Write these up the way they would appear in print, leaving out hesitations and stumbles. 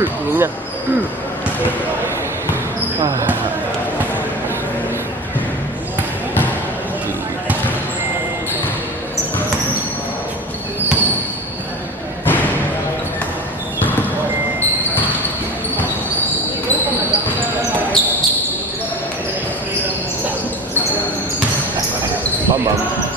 Tingin na. Bam bam.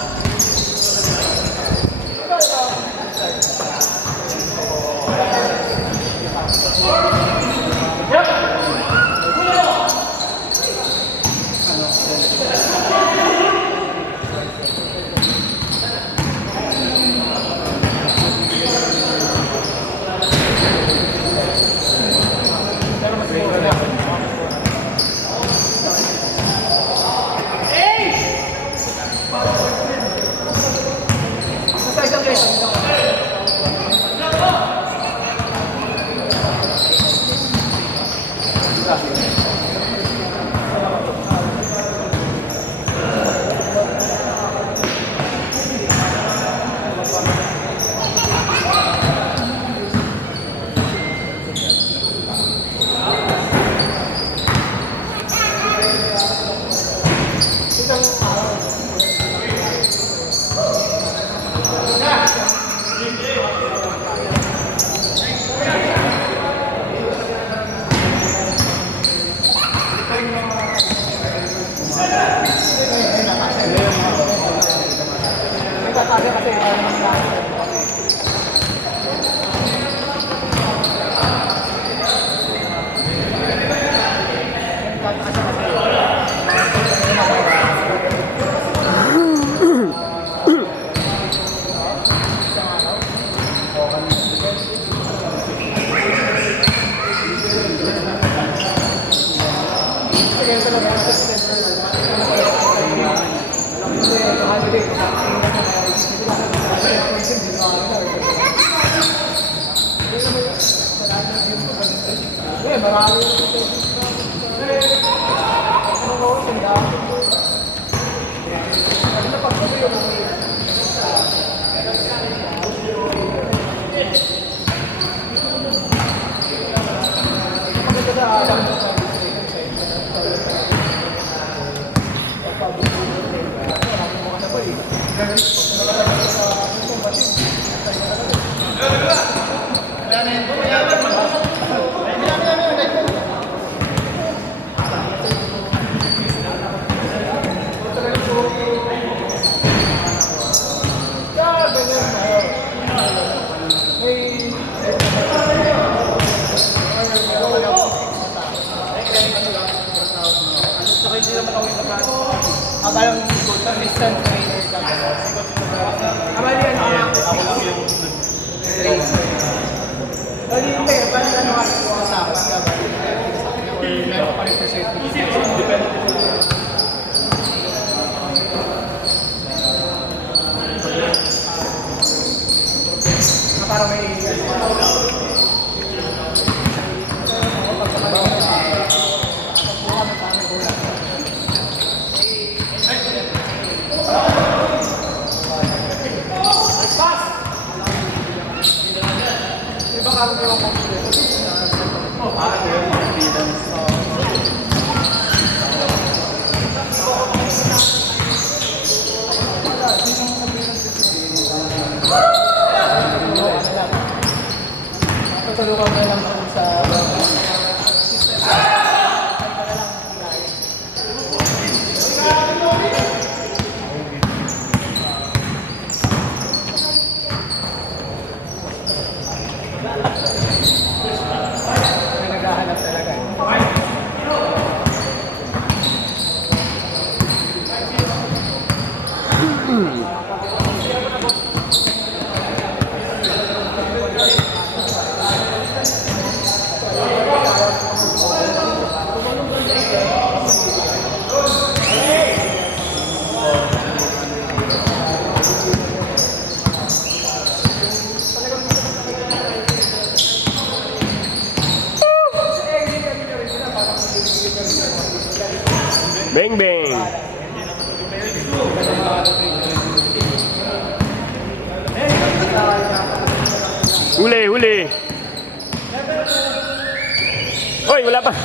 Bang bang. Huli, huli. Ay, wala pa.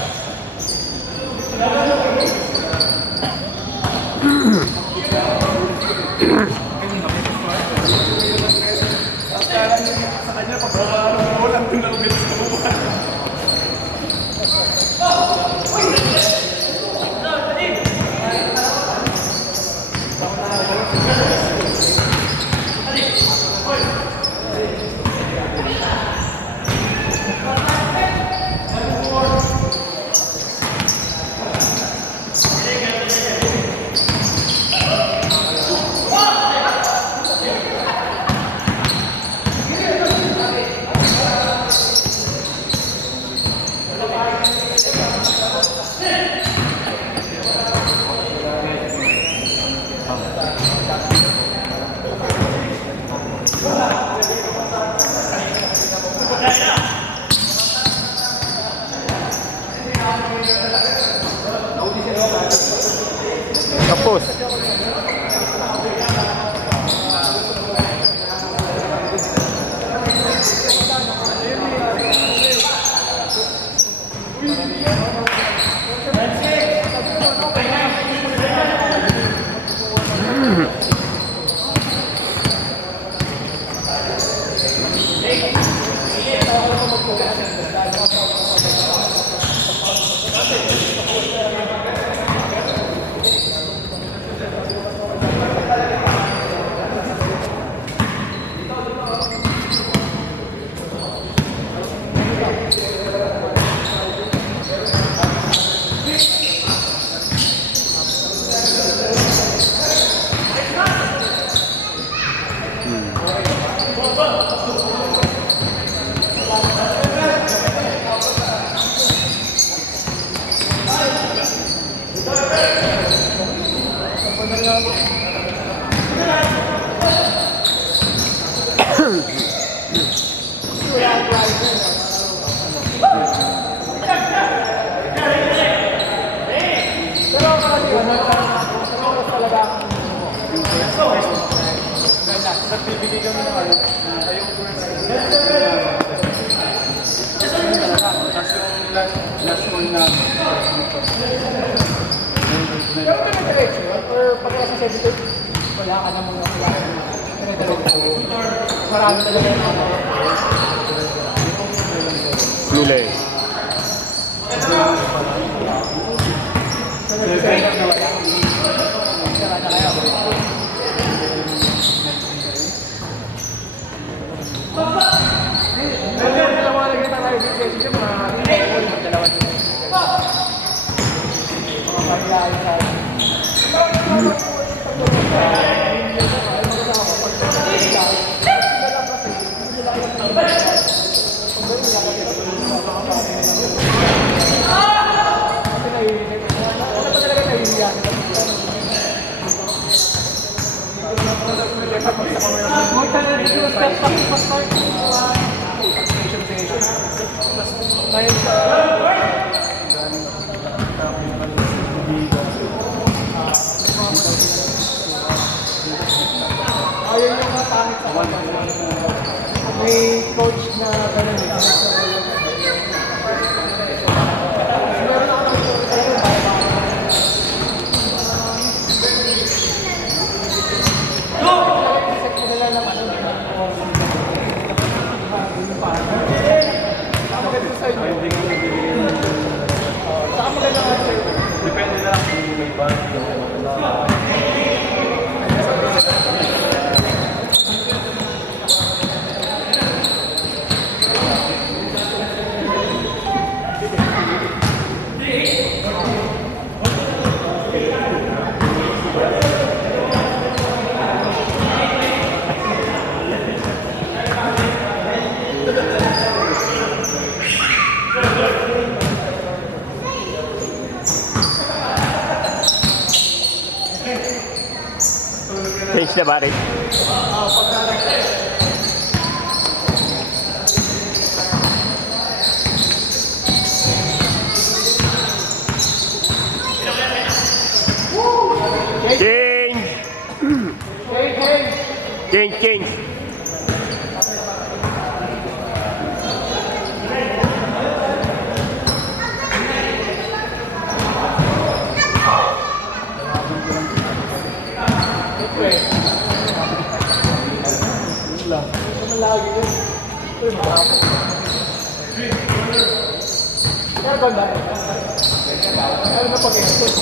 Tapos. Nagbibigay kami ng ano, ayong tapos yung last one na pero pinag-diretso yun? Or pagka sa sensitive, wala ka namang wala marami talaga yung ano Lulay. may coach na gano'n eh. Depende na kung may band Change the barret. Change. lang. Ito man lagi yun. Uy, makakapag. Kaya ba na? Kaya na pag-export.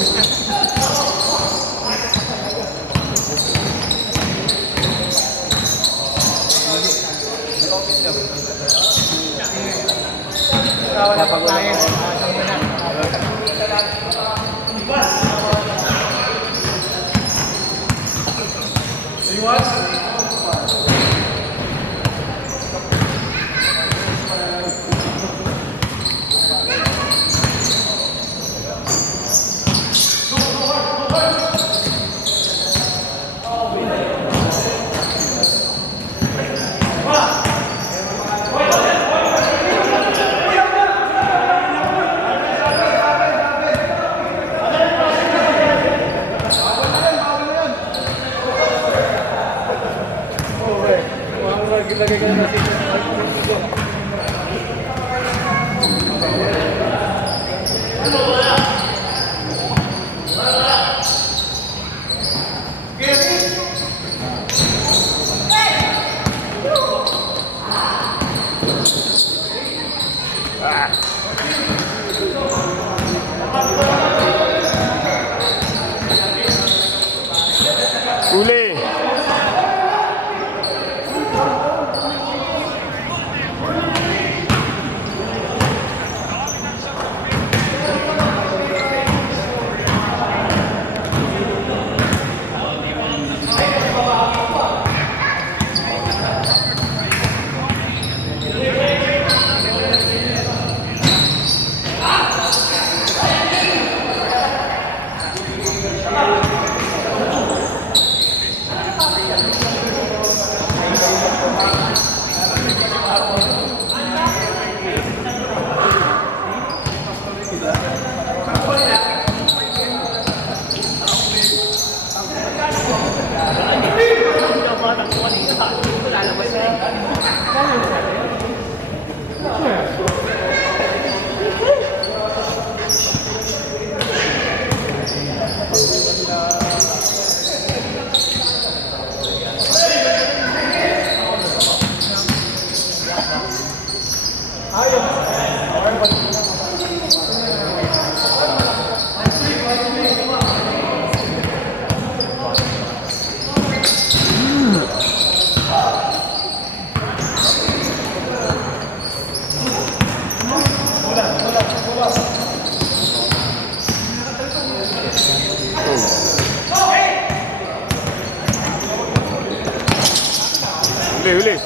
Napag-unayan. Lagay ka na natin. Uli. Uli.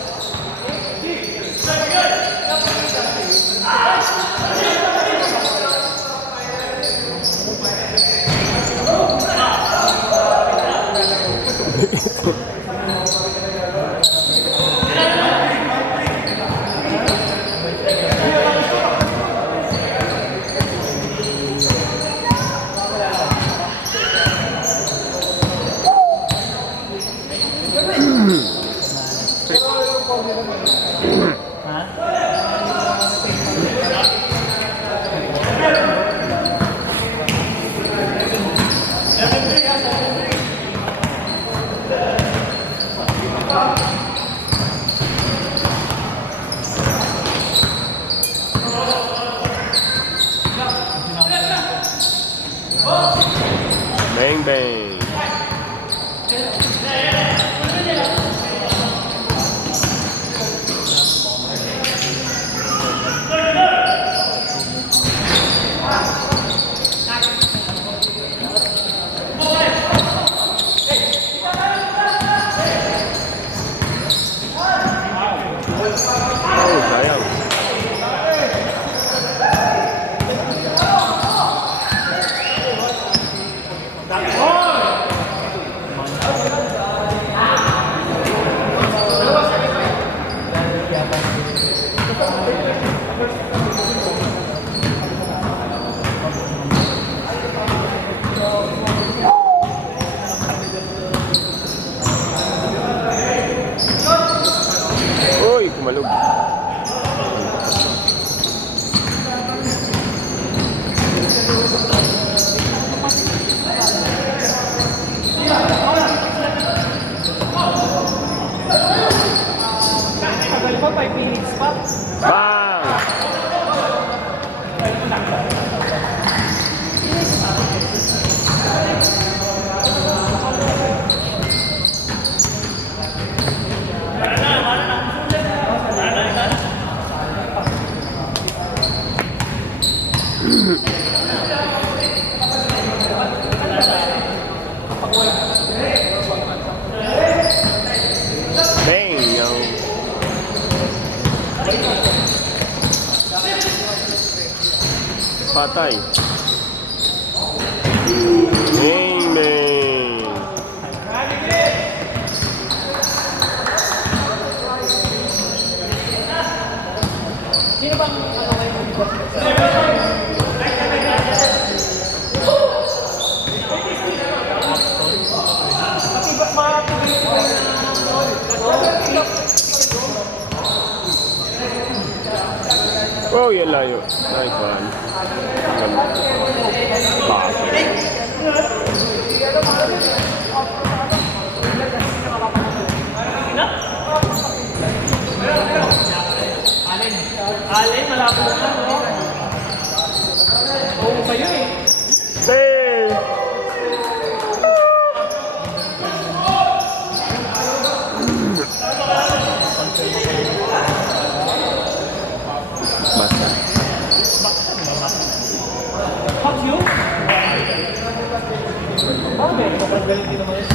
Bang bang. Oh, sayang. Uy, kumalog. ba? 5 minutes pa? Bang! Bang! Yung... Patay. Bang! Bang! Sino bang ano kayo? Kasi ba Oh, yan layo. Nice one. Bakit? Alin, malapit na lang, no? Oo, kayo eh. Hey! Basta. How's you? Okay, sobrang galing din naman yun.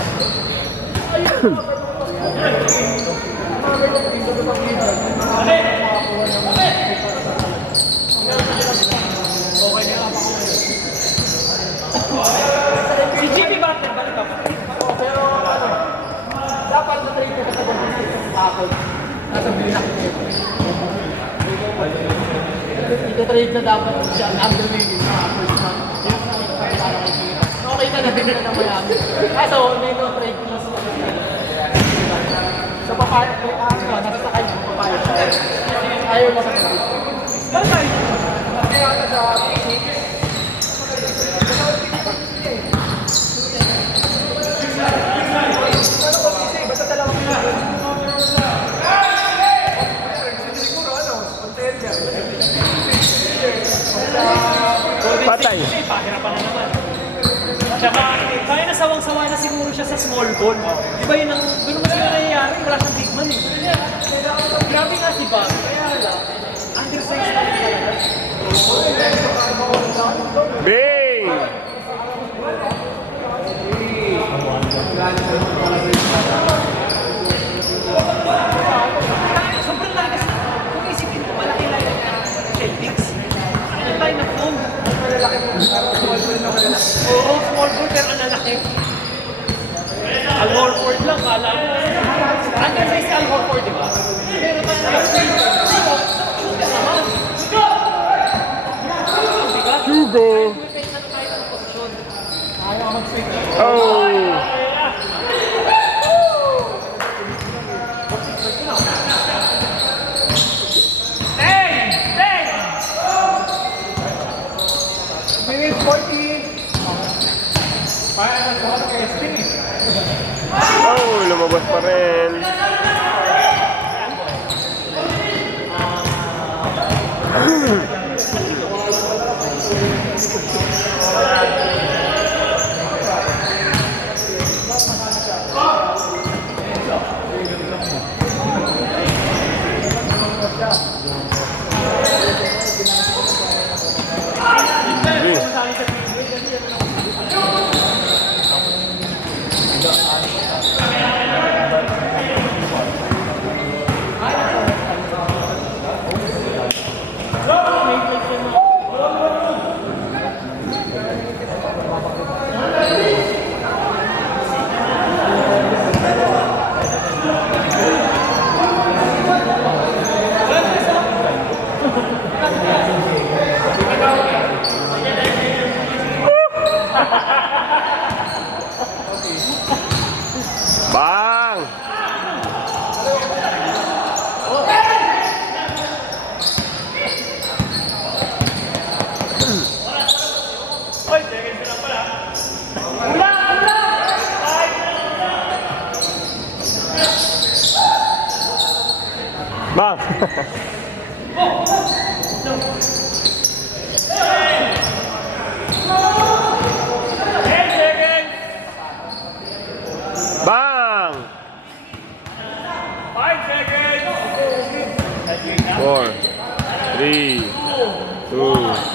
Si Jimmy Butler, balik ka pa. Pero ano, dapat na-trade ko sa tapos nasa bilang ito-trade na dapat siya ang underweight na okay ka na din na Miami. Kaso, nino-trade ko na sa papayag ko, nasasakay sa papayag. Ayaw mo sa trade. Balik tayo. Kaya ka sa Patay. Pahirapan na naman. Tsaka, kaya nasawang-sawa na siguro siya sa small ball. Di ba yun ang, doon naman sila nangyayari, wala siyang big man eh. Grabe nga si Bob, kaya lang, undersized na rin talaga. Bang! Sobrang lakas. Kung isipin ko, malaki lang yung Celtics. Ano tayo na phone? Oo, small ball pero ang lalaki. Al Horford lang, kala mo. Undersized Al Horford, di ba? Pero Hugo! Oh! Minute 14. Para na lahat ng SPin eh. Oh, lumabas pa rin. Bang! 10 seconds! Bang! 5 seconds! 4, 3, 2,